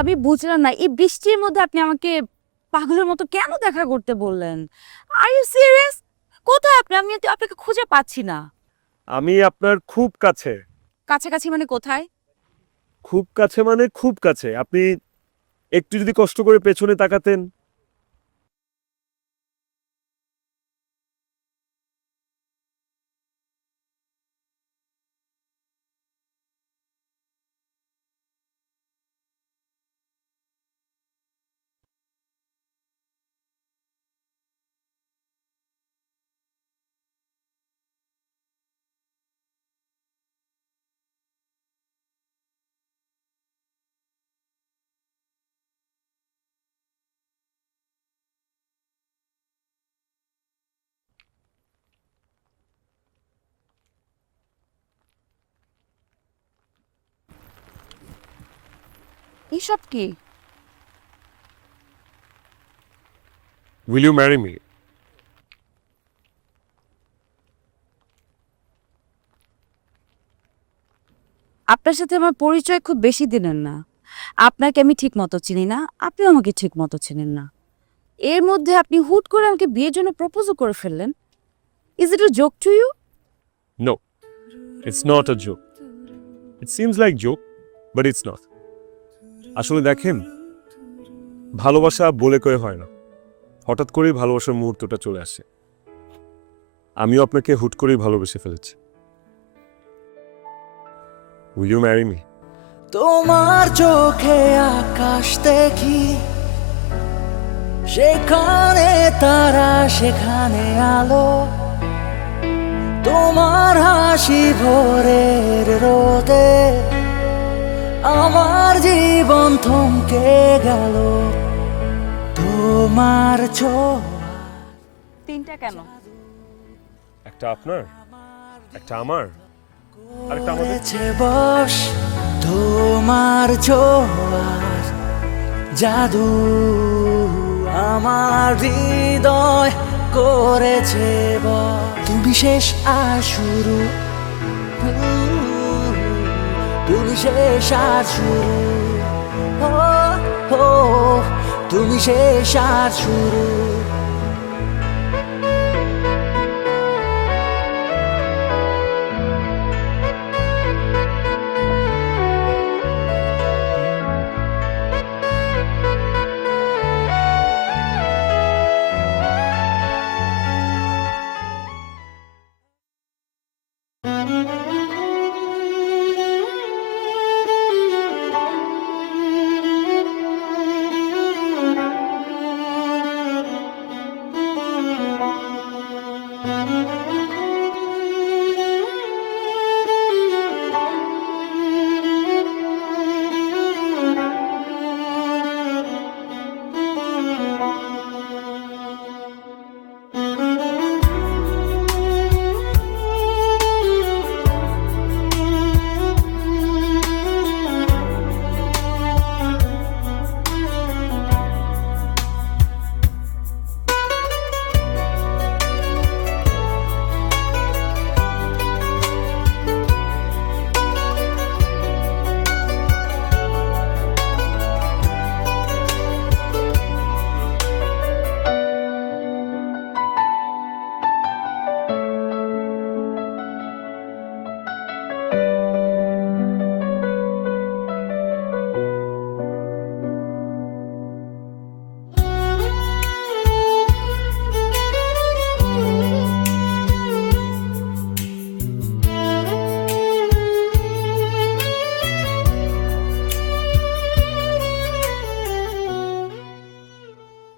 আমি বুঝলাম না, এই বৃষ্টির মধ্যে আপনি আমাকে পাগলের মতো কেন দেখা করতে বললেন? Are you serious? কোথায় আপনি? আমি তো আপনাকে খুঁজে পাচ্ছি না। আমি আপনার খুব কাছে। কাছাকাছি মানে কোথায়? খুব কাছে মানে খুব কাছে। আপনি একটু যদি কষ্ট করে পেছনে তাকাতেন। এসব কি? Will you marry me? আপনার সাথে আমার পরিচয় খুব বেশি দিনের না। আপনাকে আমি ঠিক মতো চিনি না, আপনিও আমাকে ঠিক মতো চিনেন না। এর মধ্যে আপনি হুট করে আমাকে বিয়ের জন্য প্রপোজও করে ফেললেন। Is it a joke to you? No, it's not a joke. It seems like joke, but it's not. আসলে দেখেন, ভালোবাসা বলে কয়ে হয় না, হঠাৎ করেই ভালোবাসার মুহূর্তটা চলে আসে। আমিও আপনাকে হুট করেই ভালোবেসে ফেলেছি। Will you marry me? তোমার চোখে আকাশ দেখি, সেখানে তারা সেখানে আলো, তোমার হাসি ভোরের রোদে আমার জীবন থমকে গেল, তোমার ছোঁয়া। তিনটা কেন? একটা আপনার, একটা আমার, আরেকটা আমাদের। করেছে বশ তোমার ছোঁয়ার জাদু, আমার হৃদয় করেছে বশ। তুমি শেষ আর শুরু, তুমি শেষ আর শুরু, ও তুমি শেষ আর শুরু।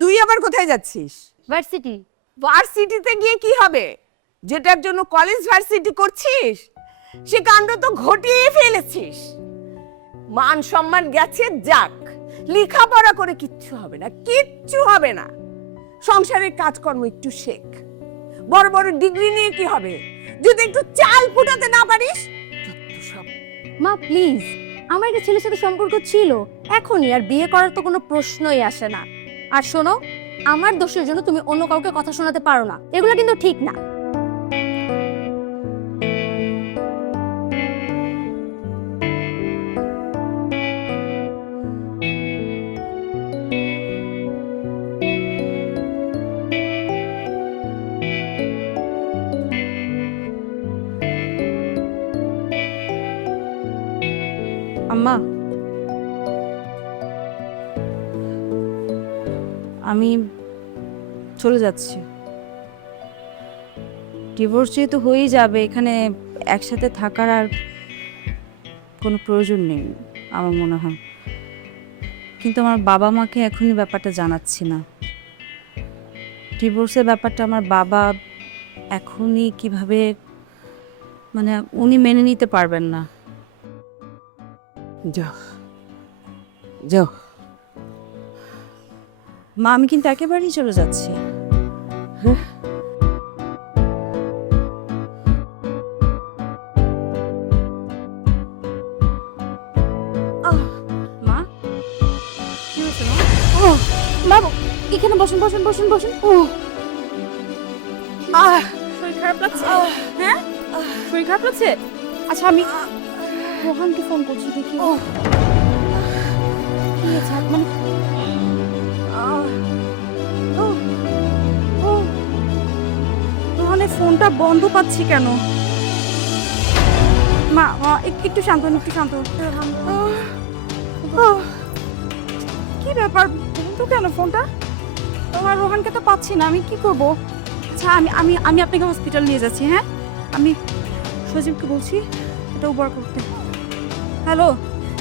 তুই আবার কোথায় যাচ্ছিস? ভার্সিটি। ভার্সিটিতে গিয়ে কি হবে? যেটার জন্য কলেজ ভার্সিটি করছিস সে কাণ্ড তো ঘটিয়ে ফেলেছিস। মান সম্মান গেছে যাক, লেখাপড়া করে কিচ্ছু হবে না, কিচ্ছু হবে না। সংসারের কাজকর্ম একটু শেখ। বড় বড় ডিগ্রি নিয়ে কি হবে যদি একটু চাল ফুটাতে না পারিস? যত সব। মা প্লিজ, আমার একটা ছেলের সাথে সম্পর্ক ছিল, এখনই আর বিয়ে করার তো কোনো প্রশ্নই আসে না। আর শোনো, আমার দোষের জন্য তুমি অন্য কাউকে কথা শোনাতে পারো না, এগুলো কিন্তু ঠিক না। আমি চলে যাচ্ছি। ডিভোর্স যেহেতু হয়েই যাবে, এখানে একসাথে থাকার আর কোনো প্রয়োজন নেই আমার মনে হয়। কিন্তু আমার বাবা মাকে এখনই ব্যাপারটা জানাচ্ছি না। ডিভোর্সের ব্যাপারটা আমার বাবা এখনই কিভাবে, মানে উনি মেনে নিতে পারবেন না। যাও যাও। মা, আমি কিন্তু একেবারেই চলে যাচ্ছি। মা, কি হয়েছে মা? ও বাবু, এখানে বসুন বসুন বসুন বসুন। ও শরীর খারাপ লাগছে? হ্যাঁ, শরীর খারাপ লাগছে? আচ্ছা, আমি রোহানকে ফোন করছি, দেখি কি হয়েছে মানে। রোহানের ফোনটা বন্ধ পাচ্ছি কেন? মা, একটু শান্ত হন, একটু শান্ত হন। কি ব্যাপার, বন্ধ কেন ফোনটা? তোমার রোহানকে তো পাচ্ছি না, আমি কি করব? আচ্ছা, আমি আমি আমি আপনাকে হসপিটাল নিয়ে যাচ্ছি। হ্যাঁ, আমি সজীবকে বলছি এটা উবার করতে। হ্যালো,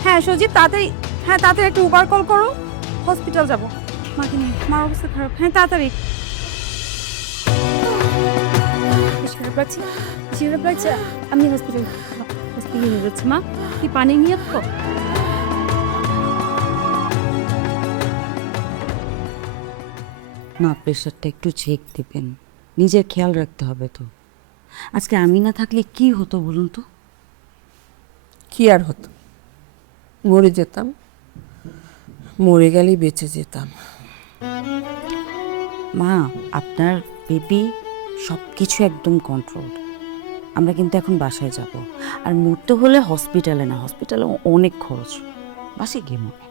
হ্যাঁ সজীব, তাড়াতাড়ি, হ্যাঁ তাড়াতাড়ি একটু উবার কল করো, হসপিটাল যাব মাকে নিয়ে, মার অবস্থা খারাপ। হ্যাঁ তাড়াতাড়ি। খারাপ লাগছে, খারাপ লাগছে, আমি হসপিটালে নিয়ে যাচ্ছি। মা, কি পানি নিয়ে তো? মা, প্রেশারটা একটু চেক দিবেন, নিজের খেয়াল রাখতে হবে তো। আজকে আমি না থাকলে কি হতো বলুন তো? কি আর হতো, মরে যেতাম, মরে গেলেই বেঁচে যেতাম। মা, আপনার বেবি সব কিছু একদম কন্ট্রোল। আমরা কিন্তু এখন বাসায় যাব, আর মরতে হলে হসপিটালে না, হসপিটালে অনেক খরচ, বাসায় গিয়ে মরে।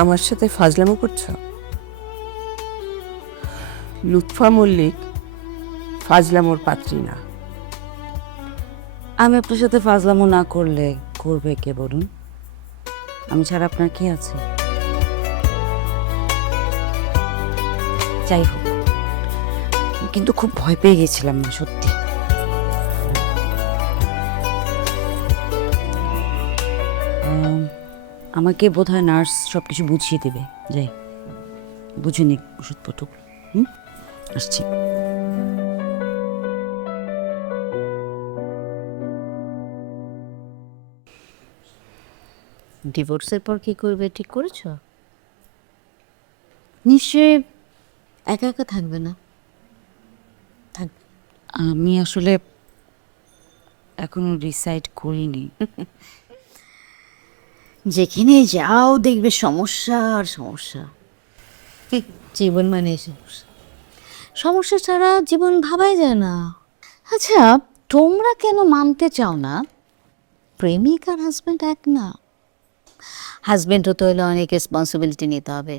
আমার সাথে ফাজলামো করছ? লুৎফা মল্লিক ফাজলামোর পাত্রী না। আমি আপনার সাথে ফাজলামো না করলে করবে কে বলুন? আমি ছাড়া আপনার কি আছে? যাই হোক, কিন্তু খুব ভয় পেয়ে গেছিলাম না, সত্যি। আমাকে বোধহয় নার্স সবকিছু বুঝিয়ে দেবে, যাই বুঝে নি ওষুধপত্র। আসছি। ডিভোর্সের পর কি করবে ঠিক করেছো? নিশ্চয়ই। একা একা থাকবে না? থাকবে। আমি আসলে এখনো ডিসাইড করিনি। যেখানে যাও দেখবে সমস্যা আর সমস্যা। জীবন মানে সমস্যা, সমস্যা ছাড়া জীবন ভাবাই যায় না। আচ্ছা, তোমরা কেন মানতে চাও না প্রেমিক আর হাজব্যান্ড এক না? হাজব্যান্ড হতে হলে অনেক রেসপন্সিবিলিটি নিতে হবে,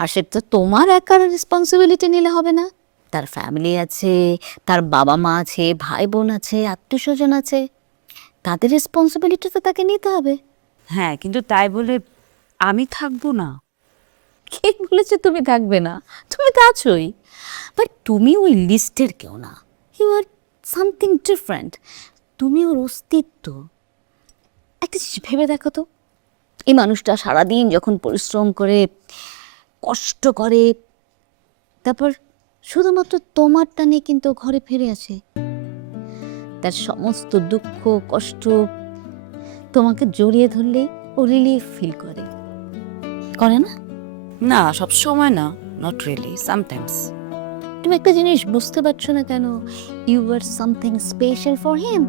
আর সেটা তোমার একার রেসপন্সিবিলিটি নিলে হবে না। তার ফ্যামিলি আছে, তার বাবা মা আছে, ভাই বোন আছে, আত্মীয় স্বজন আছে, তাদের রেসপন্সিবিলিটি তো তাকে নিতে হবে। হ্যাঁ, কিন্তু তাই বলে আমি থাকবো না। কে বলেছে তুমি থাকবে না? তুমি তো আছোই, বাট তুমি ওই লিস্টের কেউ না। ইউ আর সামথিং ডিফারেন্ট, তুমি ওর অস্তিত্ব। একটা জিনিস ভেবে দেখো তো, এই মানুষটা সারাদিন যখন পরিশ্রম করে, কষ্ট করে, তারপর শুধুমাত্র তোমারটা নিয়ে কিন্তু ঘরে ফিরে আসে। তার সমস্ত দুঃখ কষ্ট তোমাকে জড়িয়ে ধরলেই ও রিলিফ ফিল করে, করে না? না, সব সময় না, নট রিয়েলি, সামটাইমস। তুমি একটা জিনিস বুঝতে পারছো না কেন? You are something special for him.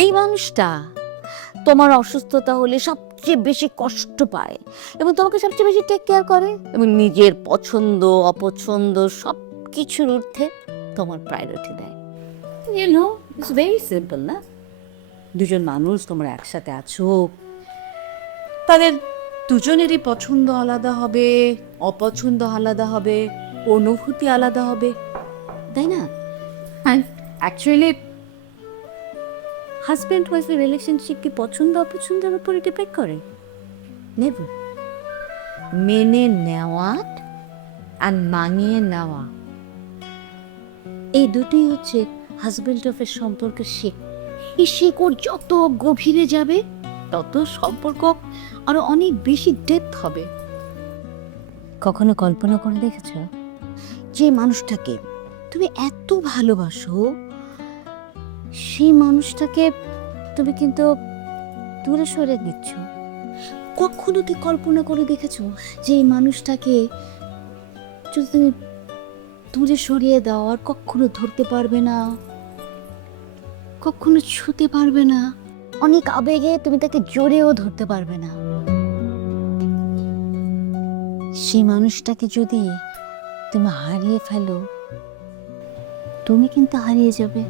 এই মানুষটা তোমার অসুস্থতা হলে সবচেয়ে বেশি কষ্ট পায় এবং তোমাকে সবচেয়ে বেশি টেক কেয়ার করে, এবং নিজের পছন্দ অপছন্দ সব কিছুর ঊর্ধ্বে তোমার প্রায়োরিটি দেয়। You no, it's very simple না? দুজন মানুষ তোমরা একসাথে আছো, তাদের দুজনেরই পছন্দ আলাদা হবে, অপছন্দ আলাদা হবে, অনুভূতি আলাদা হবে, তাই না? অ্যাকচুয়ালি হাজব্যান্ড ওয়াইফের রিলেশনশিপ কি পছন্দ অপছন্দের উপরে ডিপেন্ড করে? নেভার। মেনে নেওয়া আর মানিয়ে নেওয়া, এই দুটোই হচ্ছে হাজব্যান্ড ওয়াইফের সম্পর্কের শিক। এই শিকড় যত গভীরে যাবে তত সম্পর্ক আরো অনেক বেশি ডেপথ হবে। কখনো কল্পনা করে দেখেছ যে মানুষটাকে তুমি এত ভালোবাসো, সেই মানুষটাকে তুমি কিন্তু দূরে সরে দিচ্ছ? কখনো কি কল্পনা করে দেখেছো যে এই মানুষটাকে যদি তুমি দূরে সরিয়ে দাও আর কখনো ধরতে পারবে না, কখনো ছুতে পারবে না, অনেক আবেগে তুমি তাকে জোরেও ধরতে পারবে না? সেই মানুষটাকে যদি তুমি হারিয়ে ফেলো, তুমি কিন্তু হারিয়ে যাবে।